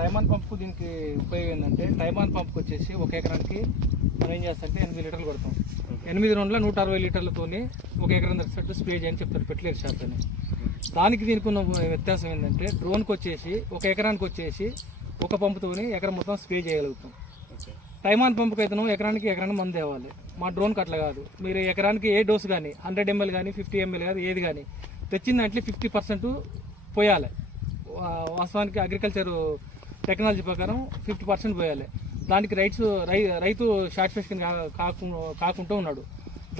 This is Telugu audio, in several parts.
టైమ్ ఆన్ పంప్ దీనికి ఉపయోగం ఏంటంటే టైమ్ ఆన్ పంప్కి వచ్చేసి ఒక ఎకరానికి మనం ఏం చేస్తామంటే 8 లీటర్లు కొడతాం. 8 రౌండ్ల 160 లీటర్లతో ఒక ఎకరం దర్శనట్టు స్ప్రే చేయని చెప్తారు ఫెర్టిలైజర్ షాప్ అని. దానికి దీనికి ఉన్న వ్యత్యాసం ఏంటంటే డ్రోన్కి వచ్చేసి ఒక ఎకరానికి వచ్చేసి ఒక పంపుతోని ఎకరం మొత్తం స్ప్రే చేయగలుగుతాం. టైమ్ ఆన్ పంప్కి అయితే ఎకరానికి మందు తేవాలి. మా డ్రోన్కి అట్లా కాదు. మీరు ఎకరానికి ఏ డోస్ కానీ 100 ml కానీ 50 ml కానీ ఏది కానీ తెచ్చిన దాంట్లో 50% పోయాలి. వాస్తవానికి అగ్రికల్చర్ టెక్నాలజీ ప్రకారం 50% పోయాలి. దానికి రైతు సాటిస్ఫాక్షన్ కాకుండా ఉన్నాడు.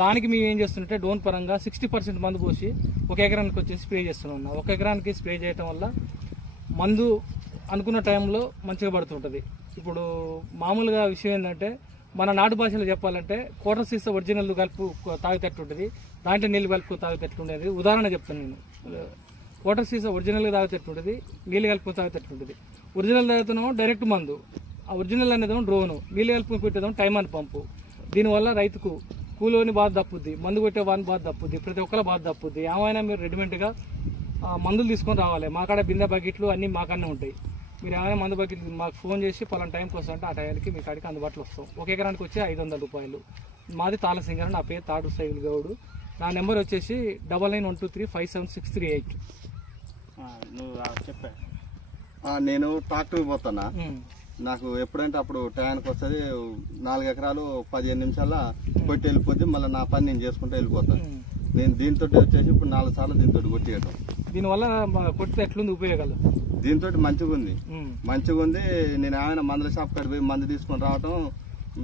దానికి మేము ఏం చేస్తుంటే డ్రోన్ పరంగా 60% మందు పోసి ఒక ఎకరానికి వచ్చేసి స్ప్రే చేస్తున్నాం. ఒక ఎకరానికి స్ప్రే చేయడం వల్ల మందు అనుకున్న టైంలో మంచిగా పడుతుంటుంది. ఇప్పుడు మామూలుగా విషయం ఏంటంటే మన నాటు భాషలో చెప్పాలంటే క్వార్టర్ సీసా ఒరిజినల్ కలుపు తాగితట్టు ఉంటుంది, దాంట్లో నీళ్ళు కలుపుకొని తాగితట్టు ఉండేది. ఉదాహరణ చెప్తాను నేను. క్వార్టర్ సీసా ఒరిజినల్గా తాగితట్టు ఉంటుంది, నీళ్ళు కలుపుకొని తాగితట్టు ఉంటుంది. ఒరిజినల్ తాగుతున్నామో డైరెక్ట్ మందు, ఆ ఒరిజినల్ అనేదేమో డ్రోను, నీళ్ళు కలుపుకొని పెట్టేదేమో టైమ్ ఆన్ పంపు. దీనివల్ల రైతుకు కూలోని బాధ తప్పుద్ది, మందు కొట్టే వాని బాధ తప్పుద్ది, ప్రతి ఒక్కళ్ళ బాధ తప్పుద్ది. ఏమైనా మీరు రెడీమేడ్గా మందులు తీసుకొని రావాలి. మాకాడ బిందె బకెట్లు అన్నీ మాకన్నా ఉంటాయి. మీరు ఏమైనా మందు బకెట్ మాకు ఫోన్ చేసి పలానా టైంకి వస్తుంటే ఆ టైంకి మీ కాడికి అందుబాటులో వస్తాం. ఒక ఎకరానికి వచ్చి 500 రూపాయలు. మాది తాళసింగర్, నా పేరు తాడు సైకిల్ గౌడు. నా నెంబర్ వచ్చేసి 9912357638. నేను ట్రాక్టర్ పోతున్నా. నాకు ఎప్పుడంటే అప్పుడు టయానికి వస్తుంది. 4 ఎకరాలు 15 నిమిషాల్లో కొట్టి వెళ్ళిపోద్ది. మళ్ళీ నా పని నేను చేసుకుంటూ వెళ్ళిపోతాను. నేను దీంతో వచ్చేసి ఇప్పుడు 4 సార్లు దీంతో కొట్టియటం. దీనివల్ల కొట్టితే ఎట్లుంది ఉపయోగాలు? దీంతో మంచిగా ఉంది. నేను ఏమైనా మందుల షాప్ కాడికి పోయి మందు తీసుకొని రావటం,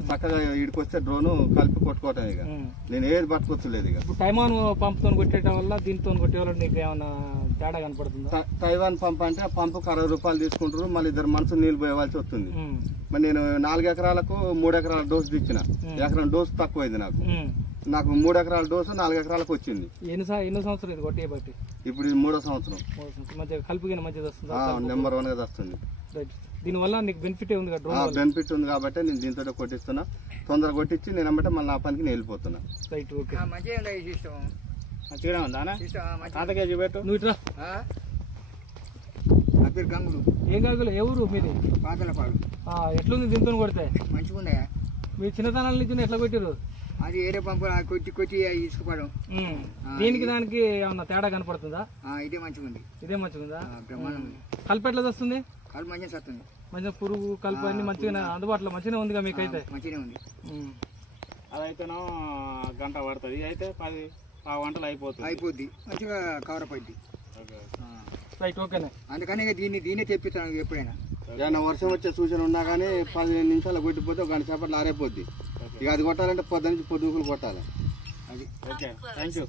చక్కగా ఇడికి వస్తే డ్రోను కలిపి కొట్టుకోవటం. ఇక నేను ఏది పట్టుకోవచ్చలేదు. ఇక టైమ్ ఆన్ పంపుతో కొట్టేయడం వల్ల దీంతో కొట్టే వల్ల నీకు ఏమైనా తేడా కనపడుతుంది? టైవాన్ పంప్ అంటే పంపుకు 60 రూపాయలు తీసుకుంటారు. మళ్ళీ 2 మనుషులు నీళ్ళు పోయవలసి వస్తుంది. మరి నేను 4 ఎకరాలకు 3 ఎకరాల డోసు తెచ్చిన. ఎకరం డోసు తక్కువైంది నాకు 3 ఎకరాల డోసు 4 ఎకరాలకు వచ్చింది. ఎన్ని సంవత్సరాలు ఇది కొట్టే బట్టి? ఇప్పుడు ఇది 3వ సంవత్సరం. కలిపిగా మంచిగా వస్తుంది, నెంబర్ 1 గా వస్తుంది. దీనివల్ల నీకు బెనిఫిట్ ఉంది కదా? బెనిఫిట్ ఉంది కాబట్టి నేను దీంతో కొట్టిస్తున్నా. తొందరగా కొట్టించి నేను అమ్మటే మళ్ళీ నా పనికి నేను వెళ్ళిపోతున్నా. Right, okay. మంచిగా ఉందా? నువ్వు ఇట్లా గంగులు. ఏం గంగులు? ఎవరు మీది? పాతలపాడు. ఎట్లుంది దీంతో కొడితే? మంచిగా ఉందా? మీ చిన్నతనాల నుంచి ఎట్లా కొట్టారు? అది ఏరే పంపు కొట్టి ఇసుకుపడం. దీనికి దానికి ఏమన్నా తేడా కనపడుతుందా? ఇదే మంచిగా ఉంది. ఇదే మంచిగా ఉందా? బ్రహ్మాండం. కలుపు ఎట్లా వస్తుంది? కలుపు మంచిగా వస్తుంది. మంచిగా పురుగు కలుపు అన్ని మంచిగా అందుబాటులో మంచిగా ఉందిగా మీకైతే? మంచిగా ఉంది. అదైతేనో గంట పడుతుంది, అయితే 10 గంటలు అయిపోద్ది. మంచిగా కవర్ అయిపోద్ది. రైట్, ఓకేనే. అందుకని దీనే తెప్పిస్తాను. ఎప్పుడైనా ఏమైనా వర్షం వచ్చే సూచన ఉన్నా కానీ 15 నిమిషాలు కొట్టిపోతే 1 గంట సేపట్లో ఆరైపోద్ది. ఇక అది కొట్టాలంటే పొద్దునుంచి పొద్దుకులు కొట్టాలి. అది ఓకే. Thank you.